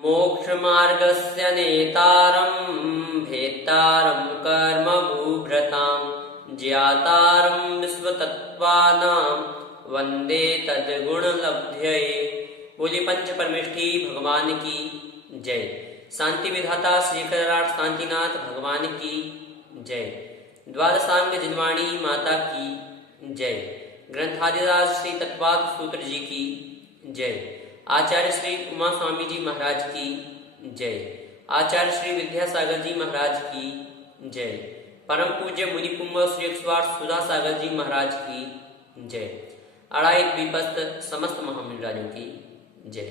मोक्षमार्गस्य नेतारं भेत्तारं कर्मभूभृतां ज्ञातारं विश्वतत्त्वानां वन्दे तद्गुणलब्धये। बोली पंच परमेष्ठी भगवान की जय। शांति विधाता श्री कराट शांतिनाथ भगवान की जय। द्वादशांग जिनवाणी माता की जय। ग्रंथादिराज श्री तत्वार्थ सूत्र जी की जय। आचार्य श्री उमा स्वामी जी महाराज की जय। आचार्य श्री विद्यासागर जी महाराज की जय। परम पूज्य मुनि पुंगव श्री 108 सुधा सागर जी महाराज की जय। अड़ाई द्वीपस्थ समस्त महामंडराजों की जय।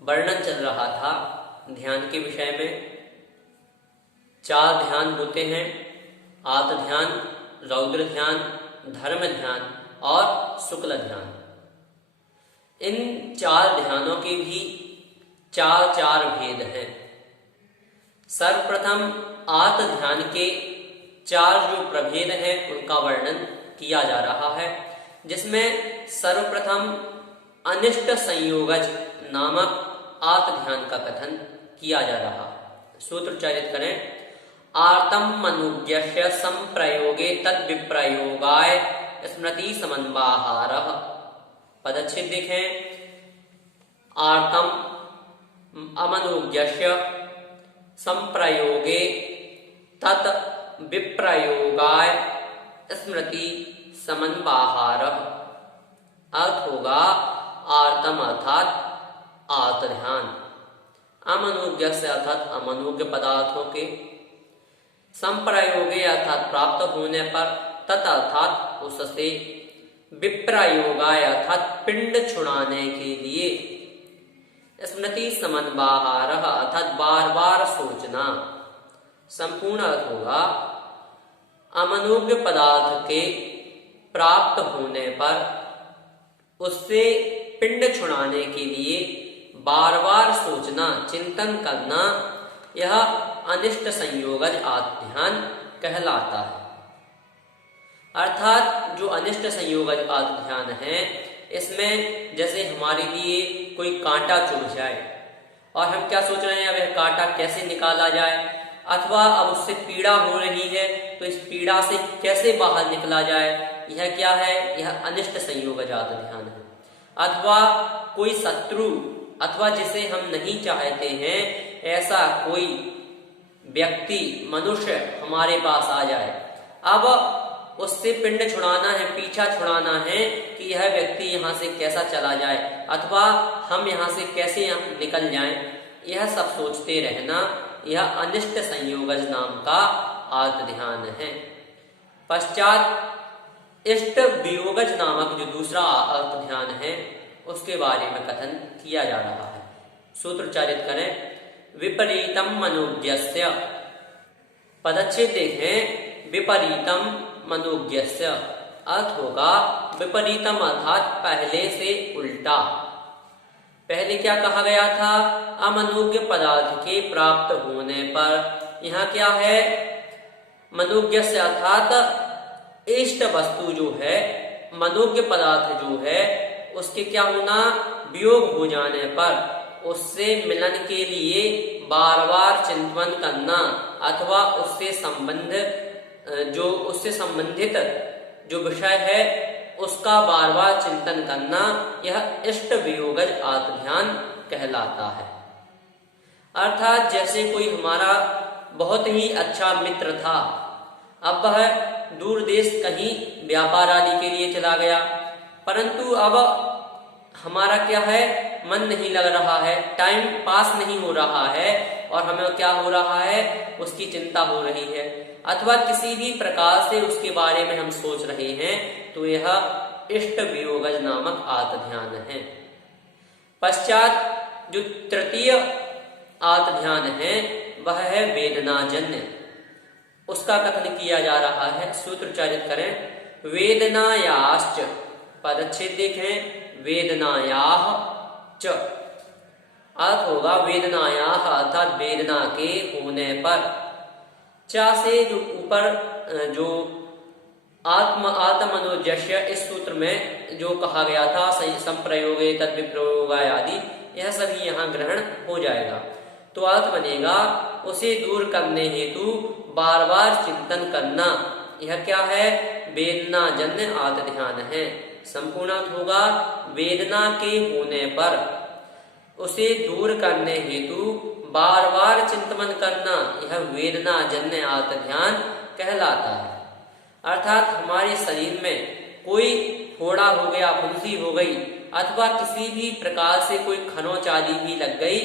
वर्णन चल रहा था ध्यान के विषय में। 4 ध्यान होते हैं, आत्म ध्यान, रौद्र ध्यान, धर्म ध्यान और शुक्ल ध्यान। इन 4 ध्यानों के भी 4 भेद हैं। सर्वप्रथम आत्म ध्यान के 4 जो प्रभेद हैं उनका वर्णन किया जा रहा है, जिसमें सर्वप्रथम अनिष्ट संयोगज नामक आत्म ध्यान का कथन किया जा रहा है। सूत्र उच्चारित करें। आर्तम मनुज्ञस्य संप्रयोगे तद विप्रयोगाय स्मृति समन्वाहारः। पदच्छेद देखें। आर्तम अमनुज्ञस्य संप्रयोगे तत् विप्रयोगाय स्मृति समन्वाहारः। अर्थ होगा आर्तम अर्थात आत्म ध्यान, अमनुज्ञ से अर्थात अमनुज्ञ पदार्थों के, संप्रयोगे अर्थात प्राप्त होने पर, तत् अर्थात उससे, विप्रयोगाय अर्थात पिंड छुड़ाने के लिए, स्मृति समन्वाहारः अर्थात बार बार सोचना। संपूर्ण अर्थ होगा अमनुज्ञ पदार्थ के प्राप्त होने पर उससे पिंड छुड़ाने के लिए बार बार सोचना, चिंतन करना, यह अनिष्ट संयोगज आत्म ध्यान कहलाता है। अर्थात जो अनिष्ट संयोगज आत्म ध्यान है, इसमें जैसे हमारे लिए कोई कांटा चुभ जाए और हम क्या सोच रहे हैं, अब यह कांटा कैसे निकाला जाए, अथवा अब उससे पीड़ा हो रही है तो इस पीड़ा से कैसे बाहर निकला जाए, यह क्या है, यह अनिष्ट संयोगज आत्म ध्यान है। अथवा कोई शत्रु अथवा जिसे हम नहीं चाहते हैं ऐसा कोई व्यक्ति, मनुष्य हमारे पास आ जाए, अब उससे पिंड छुड़ाना है, पीछा छुड़ाना है कि यह व्यक्ति यहाँ से कैसा चला जाए अथवा हम यहाँ से कैसे निकल जाएं, यह सब सोचते रहना, यह अनिष्ट संयोगज नाम का आत्म ध्यान है। पश्चात इष्ट वियोगज नामक जो दूसरा आत्म ध्यान है उसके बारे में कथन किया जा रहा है। सूत्र उच्चारित करें। विपरीतम मनोज्ञस्य। पदच्छेद देखें। विपरीतम मनोज्ञस्य अर्थ होगा विपरीतम अर्थात पहले से उल्टा। पहले क्या कहा गया था, अमनोज्ञ पदार्थ के प्राप्त होने पर, यहाँ क्या है, मनोज्ञ से अर्थात इष्ट वस्तु जो है, मनोज्ञ पदार्थ जो है, उसके क्या होना, वियोग हो जाने पर उससे मिलन के लिए बार बार चिंतन करना अथवा उससे संबंधित जो विषय है उसका बार बार चिंतन करना, यह इष्ट वियोगज आत्म ध्यान कहलाता है। अर्थात जैसे कोई हमारा बहुत ही अच्छा मित्र था, अब वह दूर देश कहीं व्यापार आदि के लिए चला गया, परंतु अब हमारा क्या है, मन नहीं लग रहा है, टाइम पास नहीं हो रहा है और हमें क्या हो रहा है, उसकी चिंता हो रही है अथवा किसी भी प्रकार से उसके बारे में हम सोच रहे हैं, तो यह इष्ट वियोगज नामक आत्म ध्यान है। पश्चात जो तृतीय आत्म ध्यान है वह है वेदनाजन्य, उसका कथन किया जा रहा है। सूत्र उच्चारित करें। वेदनायाश्च। पदच्छेद देखें। वेदनायाः च अर्थ होगा वेदनायाः अर्थात वेदना के होने पर। चा से जो ऊपर जो आत्मनोजस्य इस सूत्र में जो कहा गया था संप्रयोगे तद विप्रयोगाय आदि, यह सभी यहाँ ग्रहण हो जाएगा। तो अर्थ बनेगा उसे दूर करने हेतु बार बार चिंतन करना। यह क्या है? वेदना जन्य आत्म ध्यान है। संपूर्ण अर्थ होगा वेदना के होने पर उसे दूर करने हेतु बार बार चिंतन करना, यह वेदना जन्य आत्म ध्यान कहलाता है। अर्थात हमारे शरीर में कोई फोड़ा हो गया, फुंसी हो गई, अथवा किसी भी प्रकार से कोई खरोंच आदि भी लग गई,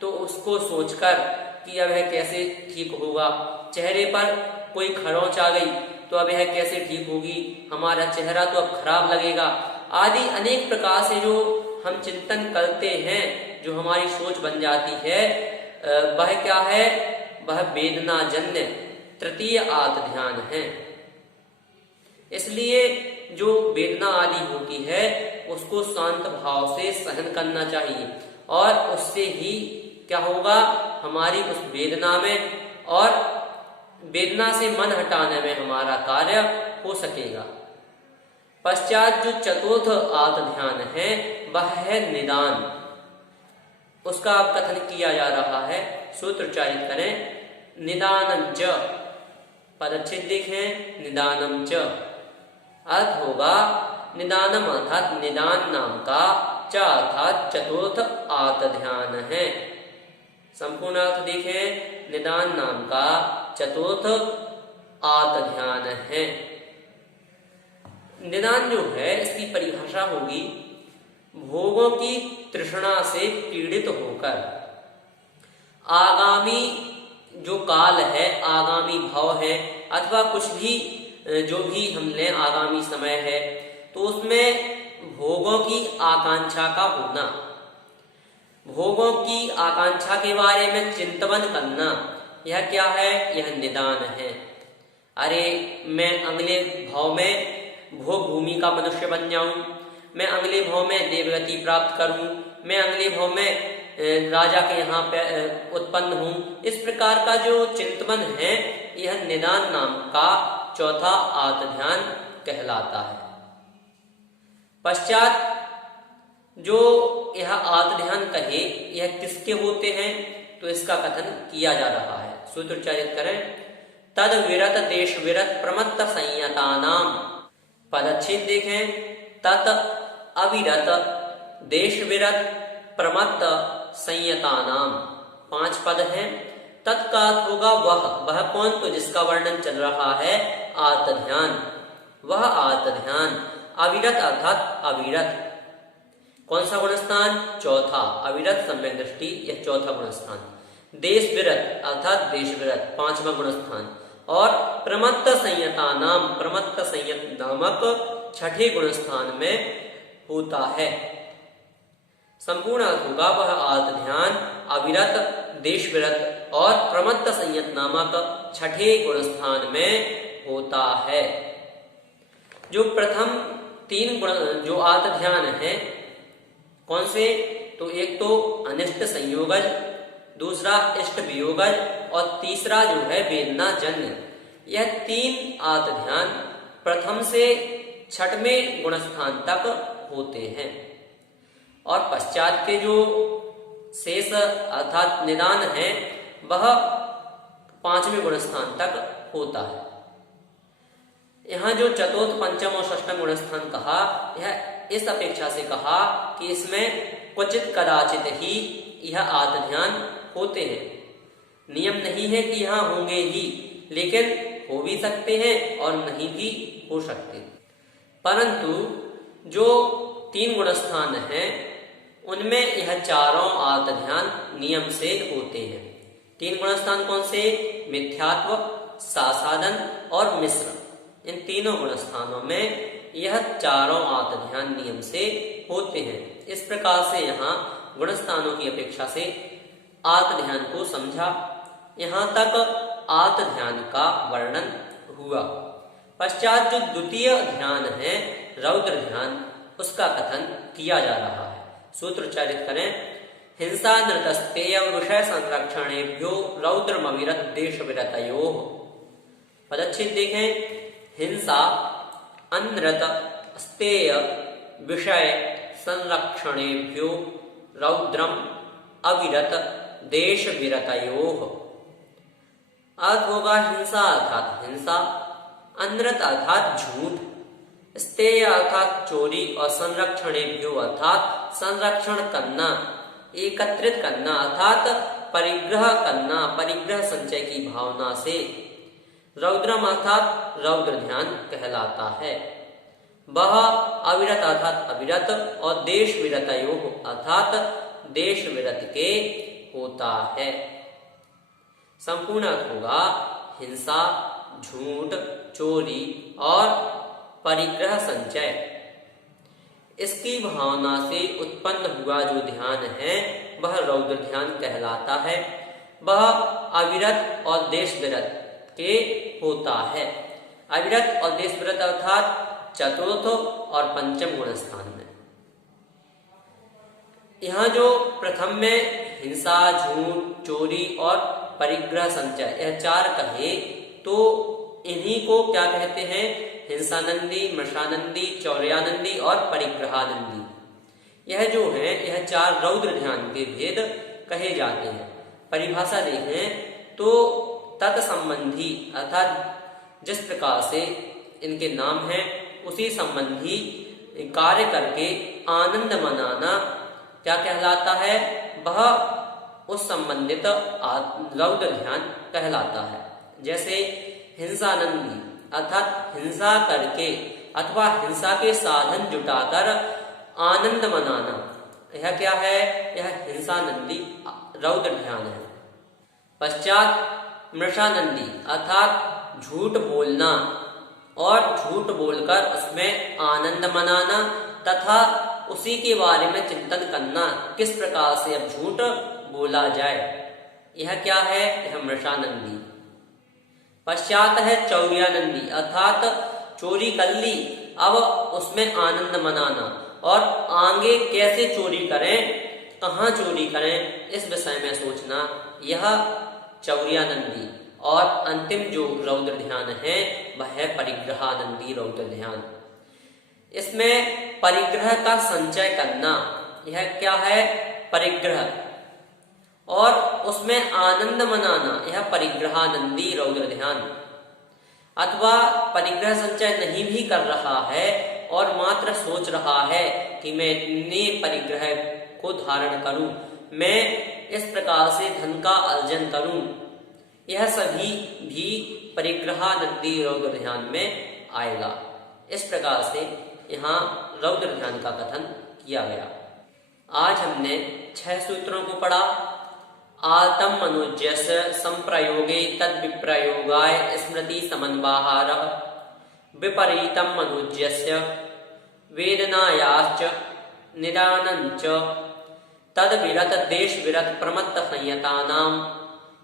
तो उसको सोचकर कि अब यह कैसे ठीक होगा। चेहरे पर कोई खरोंच आ गई तो अब यह कैसे ठीक होगी, हमारा चेहरा तो अब खराब लगेगा, आदि अनेक प्रकार से जो हम चिंतन करते हैं, जो हमारी सोच बन जाती है, वह क्या है? वह वेदना जन्य तृतीय आत्म ध्यान है। इसलिए जो वेदना आदि होती है उसको शांत भाव से सहन करना चाहिए, और उससे ही क्या होगा? हमारी उस वेदना में और वेदना से मन हटाने में हमारा कार्य हो सकेगा। पश्चात जो चतुर्थ आत्म ध्यान है वह है निदान। उसका अब कथन किया जा रहा है, सूत्र उच्चारित करें। निदानम च, पदच्छेद देखें, निदानम च अर्थ होगा निदानम अर्थात निदान नाम का, च अर्थात चतुर्थ आत्म ध्यान है। संपूर्ण अर्थ देखें, निदान नाम का चतुर्थ आत्म ध्यान है। निदान जो है इसकी परिभाषा होगी भोगों की तृष्णा से पीड़ित होकर आगामी जो काल है, आगामी भाव है, अथवा कुछ भी जो भी हम लें आगामी समय है, तो उसमें भोगों की आकांक्षा का होना, भोगों की आकांक्षा के बारे में चिंतन करना, यह क्या है? यह निदान है। अरे मैं अगले भाव में भोग भूमि का मनुष्य बन जाऊं, मैं अगले भाव में देवगति प्राप्त करूं, मैं अगले भाव में राजा के यहाँ पे उत्पन्न हूं। इस प्रकार का जो चिंतन है यह निदान नाम का चौथा आत्म ध्यान कहलाता है। पश्चात जो यह आत्म ध्यान कहे यह किसके होते हैं, तो इसका कथन किया जा रहा है। सूत्र उच्चारित करें। तद विरत देश विरत प्रमत्त संयतानाम, पदच्छेद देखें। तत् अविरत देश विरत प्रमत्त संयतानाम, 5 पद हैं। तत्का अर्थ होगा वह कौन? तो जिसका वर्णन चल रहा है आत्म ध्यान, वह आत्म ध्यान। अविरत अर्थात अविरत, कौन सा गुणस्थान? चौथा। अविरत सम्यक दृष्टि, यह चौथा गुणस्थान। देश विरत अर्थात देश विरत, 5वां गुणस्थान। और प्रमत्त संयता नाम, प्रमत्त संयत नामक 6ठे गुणस्थान में होता है। संपूर्ण अर्थ होगा वह आत्म ध्यान अविरत, देश विरत और प्रमत्त संयत नामक 6ठे गुणस्थान में होता है। जो प्रथम 3 गुण जो आत्म ध्यान है कौन से? तो एक तो अनिष्ट संयोगज, दूसरा इष्ट वियोगज और तीसरा जो है वेदना जन्य। यह 3 आत्म ध्यान प्रथम से 6वें गुणस्थान तक होते हैं, और पश्चात के जो शेष अर्थात निदान है वह 5वें गुणस्थान तक होता है। यहाँ जो चतुर्थ, पंचम और षष्ठम गुणस्थान कहा, यह इस अपेक्षा से कहा कि इसमें क्वचित कदाचित ही यह आत्म ध्यान होते हैं। नियम नहीं है कि यहाँ होंगे ही, लेकिन हो भी सकते हैं और नहीं भी हो सकते। परंतु जो 3 गुणस्थान हैं उनमें यह चारों आत्म ध्यान नियम से होते हैं। 3 गुणस्थान कौन से? मिथ्यात्व, सासादन और मिश्र। इन तीनों गुणस्थानों में यह चारों आत्म ध्यान नियम से होते हैं। इस प्रकार से यहाँ गुणस्थानों की अपेक्षा से आत्म ध्यान को समझा। यहाँ तक आत्म ध्यान का वर्णन हुआ। पश्चात जो द्वितीय ध्यान है रौद्र ध्यान, उसका कथन किया जा रहा है। सूत्र उच्चारित करें। हिंसा नृतस्तेय विषय संरक्षणेभ्यो रौद्रमविरत देश विरतयोः। पदच्छेद देखें। हिंसा अनृत स्तेय विषय संरक्षणेभ्यो रौद्रम अविरत देश विरतयोः। अर्थ होगा हिंसा अर्थात हिंसा, अनृत अर्थात झूठ, स्तेय अर्थात चोरी और संरक्षणेभ्यो अर्थात संरक्षण करना, एकत्रित करना अर्थात परिग्रह करना, परिग्रह संचय की भावना से। रौद्रम अर्थात रौद्र ध्यान कहलाता है। वह अविरत अर्थात अविरत और देश विरतयोः अर्थात देश विरत के होता है। संपूर्ण अर्थ होगा हिंसा, झूठ, चोरी और परिग्रह संचय, इसकी भावना से उत्पन्न हुआ जो ध्यान है वह रौद्र ध्यान कहलाता है। वह अविरत और देश विरत के होता है। अविरत और देश विरत अर्थात चतुर्थ और पंचम गुण स्थान में। यहाँ जो प्रथम में हिंसा, झूठ, चोरी और परिग्रह संचय यह चार कहे तो इन्हीं को क्या कहते हैं? हिंसानंदी, मृषानंदी, चौर्यानंदी और परिग्रहानंदी। यह जो है यह चार रौद्र ध्यान के भेद कहे जाते हैं। परिभाषा देखें तो तत्संबंधी अर्थात जिस प्रकार से इनके नाम है उसी संबंधी कार्य करके आनंद मनाना क्या कहलाता है? वह उस संबंधित रौद्र ध्यान कहलाता है। जैसे हिंसानंदी अर्थात हिंसा करके अथवा हिंसा के साधन जुटाकर आनंद मनाना, यह क्या है? यह हिंसानंदी रौद्र ध्यान है। पश्चात मृषानंदी अर्थात झूठ बोलना और झूठ बोलकर उसमें आनंद मनाना तथा उसी के बारे में चिंतन करना किस प्रकार से अब झूठ बोला जाए, यह क्या है? यह मृषानंदी। पश्चात है चौर्यानंदी अर्थात चोरी कर ली, अब उसमें आनंद मनाना और आगे कैसे चोरी करें, कहाँ चोरी करें, इस विषय में सोचना, यह चौर्यानंदी। और अंतिम जो रौद्र ध्यान है वह है परिग्रहानंदी रौद्र ध्यान। इसमें परिग्रह का संचय करना, यह क्या है? परिग्रह, और उसमें आनंद मनाना, यह परिग्रहानंदी रौद्र ध्यान। अथवा परिग्रह संचय नहीं भी कर रहा है और मात्र सोच रहा है कि मैं इतने परिग्रह को धारण करूं, मैं इस प्रकार से धन का अर्जन करूं, यह सभी भी परिग्रहानंदी रौद्र ध्यान में आएगा। इस प्रकार से यहाँ रौद्र ध्यान का कथन किया गया। आज हमने 6 सूत्रों को पढ़ा। आतम मनुज्यस्य संप्रयोगे तद विप्रयोगाय स्मृति समन्वाहार, विपरीतम मनुज्यस्य वेदनायाश्च निदानञ्च तद विरत देश विरत प्रमत्त संयतानां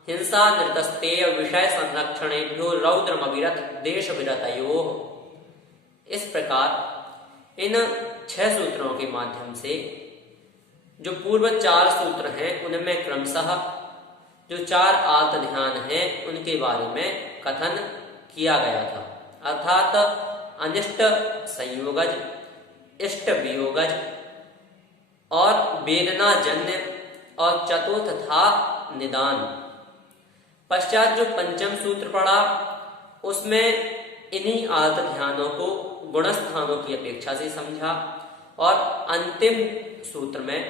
हिंसा नृतस्तेय विषय संरक्षणेभ्यो रौद्रमविरत देश विरतयोः। इस प्रकार इन 6 सूत्रों के माध्यम से जो पूर्व 4 सूत्र हैं उनमें क्रमशः जो 4 आर्त ध्यान हैं उनके बारे में कथन किया गया था। अर्थात अनिष्ट संयोगज, इष्ट वियोगज और वेदनाजन्य, और चतुर्थ था निदान। पश्चात जो पंचम सूत्र पढ़ा उसमें इन्हीं आर्त ध्यानों को गुणस्थानों की अपेक्षा से समझा, और अंतिम सूत्र में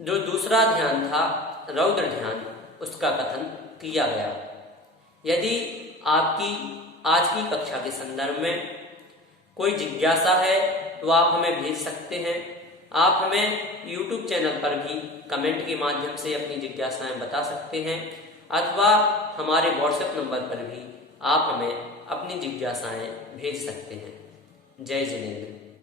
जो दूसरा ध्यान था रौद्र ध्यान उसका कथन किया गया। यदि आपकी आज की कक्षा के संदर्भ में कोई जिज्ञासा है तो आप हमें भेज सकते हैं। आप हमें YouTube चैनल पर भी कमेंट के माध्यम से अपनी जिज्ञासाएं बता सकते हैं, अथवा हमारे WhatsApp नंबर पर भी आप हमें अपनी जिज्ञासाएं भेज सकते हैं। जय जिनेंद्र।